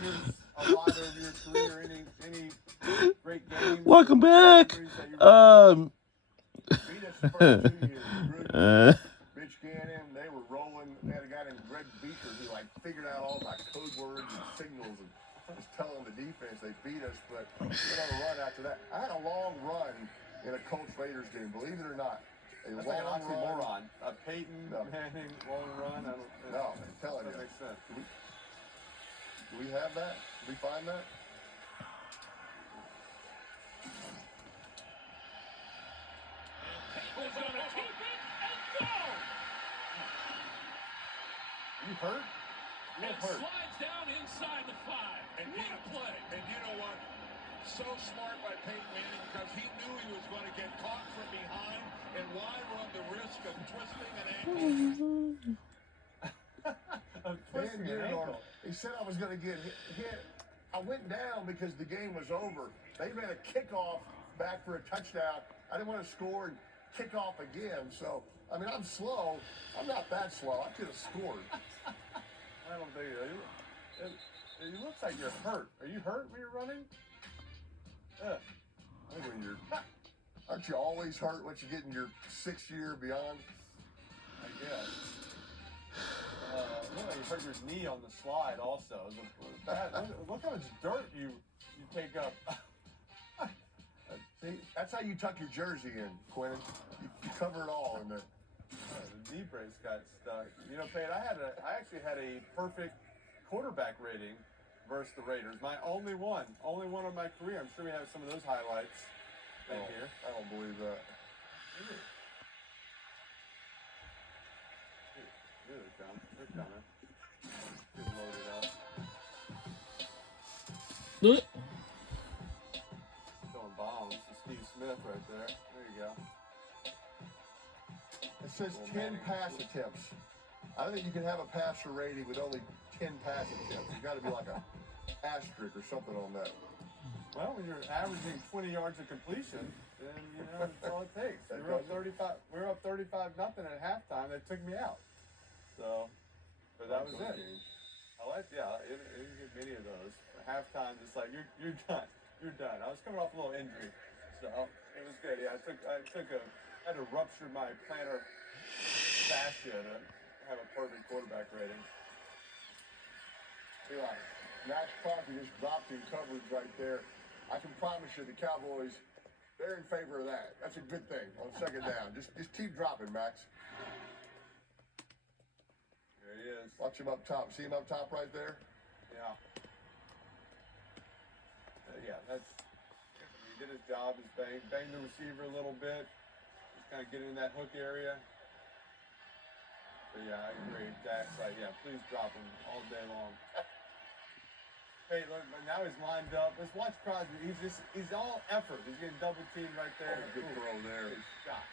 Raiders a lot over your career? Any great games? Welcome back. Beat us the first 2 years. Gruden, Mitch Gannon, they were rolling. They had a guy named Greg Beaker who figured out all my code words and signals and was telling the defense they beat us. But we went on a run after that. I had a long run in a Colts Raiders game, believe it or not. That's like an oxymoron. Peyton, Manning, long run. No, I'm telling you. That makes sense. Do we have that? Did we find that? Peyton's going to keep it and go. You hurt? And slides down inside the 5. And what a play. And you know what? So smart by Peyton Manning because he knew he was going to get caught from behind. And why run the risk of twisting an ankle? Twisting an ankle. He said I was going to get hit. I went down because the game was over. They ran a kickoff back for a touchdown. I didn't want to score and kick off again. So, I mean, I'm slow. I'm not that slow. I could have scored. I don't think it looks like you're hurt. Are you hurt when you're running? I think when you're, aren't you always hurt once you get in your 6th year beyond? I guess. Look like you hurt your knee on the slide also. Look how much dirt you take up. See, that's how you tuck your jersey in, Quentin. You cover it all in there. The knee brace got stuck. You know, Pate, I actually had a perfect quarterback rating versus the Raiders. My only one of my career. I'm sure we have some of those highlights in here. I don't believe that. Here they come. They're coming. Get loaded up. Throwing bombs to Steve Smith right there. There you go. It says 10 pass attempts. I don't think you can have a passer rating with only 10 pass attempts. You got to be like a asterisk or something on that. Well, when you're averaging 20 yards of completion, then that's all it takes. We were up 35 nothing at halftime. They took me out. So, but that was it. I like, you didn't get many of those. At halftime, just like you're done. You're done. I was coming off a little injury, so it was good. Yeah, I had to rupture my plantar fascia to have a perfect quarterback rating. Eli, Max Crosby just dropped in coverage right there. I can promise you the Cowboys, they're in favor of that. That's a good thing on 2nd down. Just keep dropping, Max. There he is. Watch him up top. See him up top right there? Yeah. He did his job. He's banged the receiver a little bit. Just kind of getting in that hook area. But yeah, I agree. Dak's like, please drop him all day long. Hey, look, now he's lined up. Let's watch Crosby. He's all effort. He's getting double teamed right there. Good throw there. Good shot.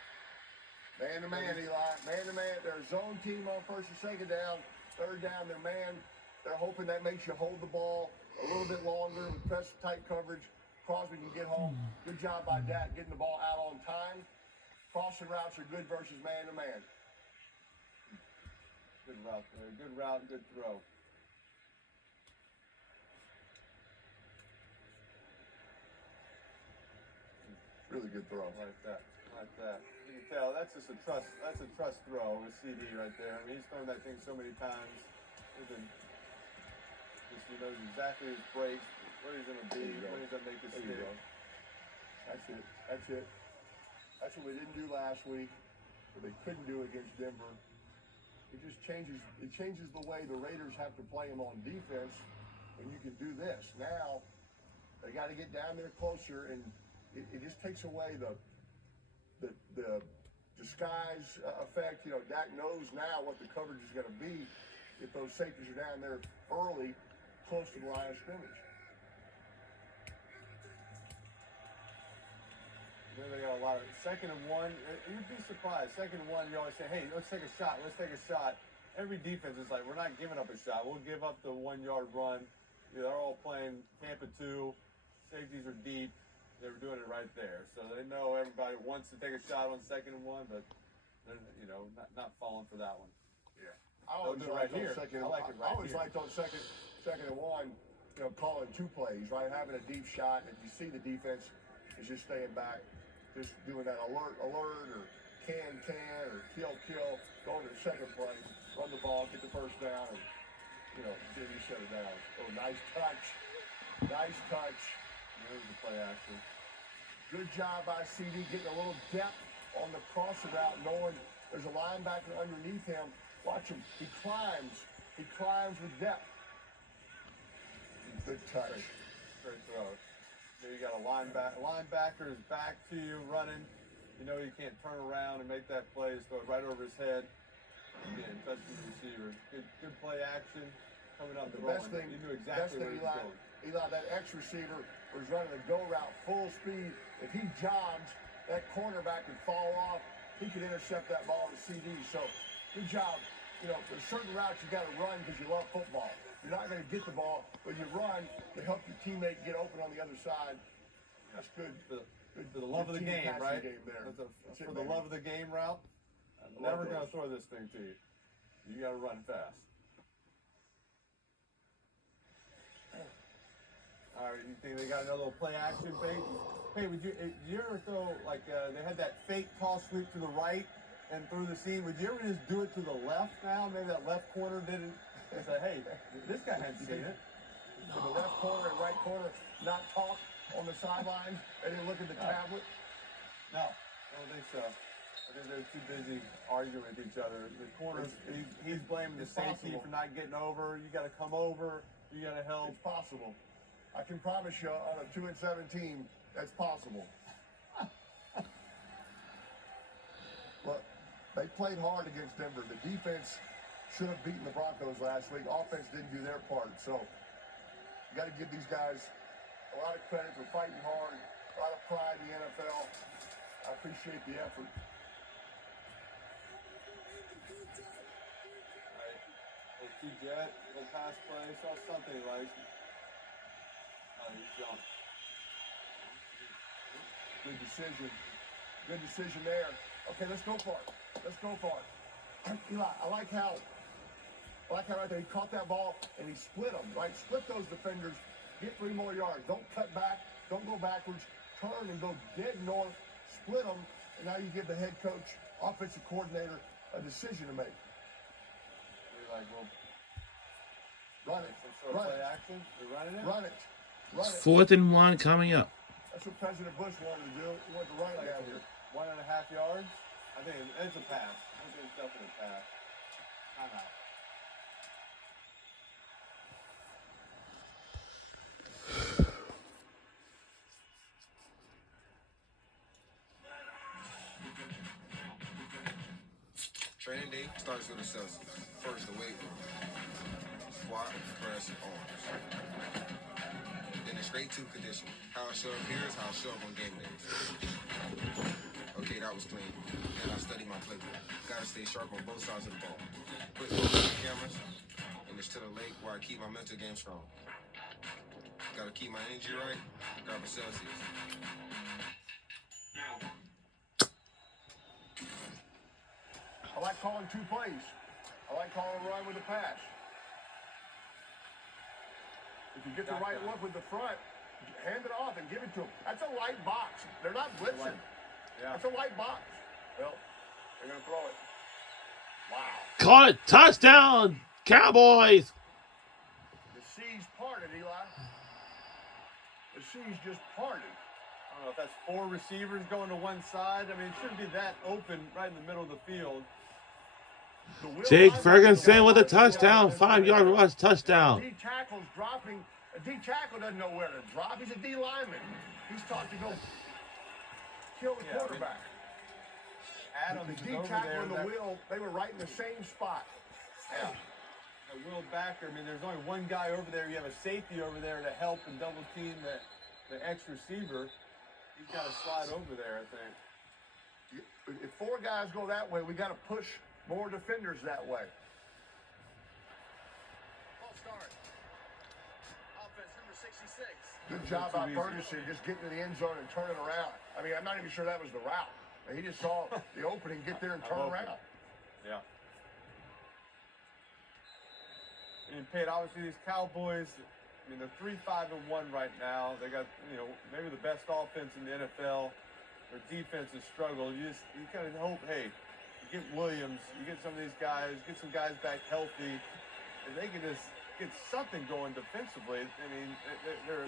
Man to man, Eli. Man to man. They're a zone team on 1st and 2nd down. 3rd down, they're man. They're hoping that makes you hold the ball a little bit longer with press tight coverage. Crosby can get home. Good job by Dak getting the ball out on time. Crossing routes are good versus man to man. Good route there. Good route, good throw. Really good throw. Like that. You can tell that's just a trust throw with CD right there. I mean, he's thrown that thing so many times. He knows exactly his breaks, where he's going to be, when he's going to make the stick. That's it. That's what we didn't do last week, but they couldn't do against Denver. It just changes the way the Raiders have to play them on defense when you can do this. Now, they got to get down there closer, and it just takes away the disguise effect. You know, Dak knows now what the coverage is going to be if those safeties are down there early, close to the line of scrimmage. Then they got a lot of 2nd and 1. You'd be surprised. 2nd and 1, you always say, hey, let's take a shot. Every defense is like, we're not giving up a shot. We'll give up the 1-yard run. They're all playing Tampa 2. Safeties are deep. They were doing it right there. So they know everybody wants to take a shot on 2nd and 1, but they're, not falling for that one. Yeah. I always liked on 2nd and 1, calling two plays, right? Having a deep shot, and you see the defense is just staying back, just doing that alert, or can, or kill, going to the second play, run the ball, get the first down, and, see if you shut it down. Oh, nice touch. There's the play action. Good job by CD getting a little depth on the crossing route, knowing there's a linebacker underneath him. Watch him. He climbs with depth. Good touch. Great throw. There you got a linebacker is back to you running. You know you can't turn around and make that play. Just throw it right over his head. Again, touching the receiver. Good play action coming up. The best thing, you knew exactly where he was going. Eli, that X receiver was running a go route full speed. If he jogs, that cornerback would fall off. He could intercept that ball to CD. So, good job. There's certain routes you got to run because you love football. You're not going to get the ball, but you run to help your teammate get open on the other side. That's good. For the love of the game, right? For the love of the game route. I'm never going to throw this thing to you. You got to run fast. All right, you think they got another little play action fake? Hey, did you ever throw, they had that fake toss sweep to the right and through the seam? Would you ever just do it to the left now? Maybe that left corner didn't say, hey, this guy hadn't seen it. To the left corner and right corner, not talk on the sidelines. They didn't look at the tablet. No, I don't think so. I think they're too busy arguing with each other. The corner, he's blaming the safety for not getting over. You got to come over. You got to help. It's possible. I can promise you, on a 2-7 team, that's possible. Look, they played hard against Denver. The defense should have beaten the Broncos last week. Offense didn't do their part. So you got to give these guys a lot of credit for fighting hard, a lot of pride in the NFL. I appreciate the effort. All right. Little two-jet, little pass play. Saw something like... He's jumped. Good decision. Good decision there. Okay, let's go for it. Eli, I like how right there he caught that ball and he split them, right? Split those defenders, get 3 more yards. Don't cut back, don't go backwards, turn and go dead north, split them, and now you give the head coach, offensive coordinator, a decision to make. You're like, well, run it. Play action. You're running it? Run it. 4th and 1 coming up. That's what President Bush wanted to do. He wanted to run it down here. 1.5 yards. I think it's a pass. I think it's definitely a pass. Timeout. Training day starts with assessments. First, the weight room. Squat, press, arms. Then it's straight to conditioning. How I show up here is how I show up on game days. Okay, that was clean. Then I study my playbook. Gotta stay sharp on both sides of the ball. Quick look at the cameras, and it's to the lake where I keep my mental game strong. Gotta keep my energy right, grab a Celsius. I like calling 2 plays. I like calling a run with a pass. If you get the right look with the front, hand it off and give it to them. That's a light box. They're not blitzing. Yeah. That's a light box. Well, they're going to throw it. Wow. Caught it. Touchdown, Cowboys. The seas parted, Eli. The seas just parted. I don't know if that's 4 receivers going to one side. I mean, it shouldn't be that open right in the middle of the field. Jake Ferguson with a touchdown. 5-yard rush touchdown. D tackle's dropping. A D tackle doesn't know where to drop. He's a D lineman. He's taught to go kill the quarterback. Adams The is D over tackle there. and the Will, they were right in the same spot. Yeah. Will Backer, I mean, there's only one guy over there. You have a safety over there to help and double team the X receiver. He's got to slide over there, I think. If 4 guys go that way, we got to push more defenders that way. False start. Offense number 66. Good job by Ferguson just getting to the end zone and turning around. I mean, I'm not even sure that was the route. He just saw the opening, get there and turn around. Yeah. And Pete, obviously these Cowboys, I mean, they're 3-5-1 right now. They got, you know, maybe the best offense in the NFL. Their defense has struggled. You kind of hope, hey, you get Williams, you get some of these guys, get some guys back healthy, and they can just get something going defensively. I mean,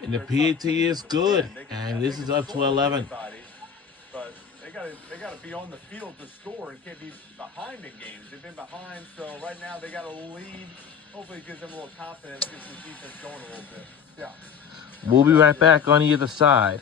And the they're PAT tough is to good, defend. and They this can is up to score 11. anybody, but they gotta be on the field to score and can't be behind in games. They've been behind, so right now they got a lead. Hopefully, it gives them a little confidence, gets the defense going a little bit. Yeah. We'll be right back on the other side.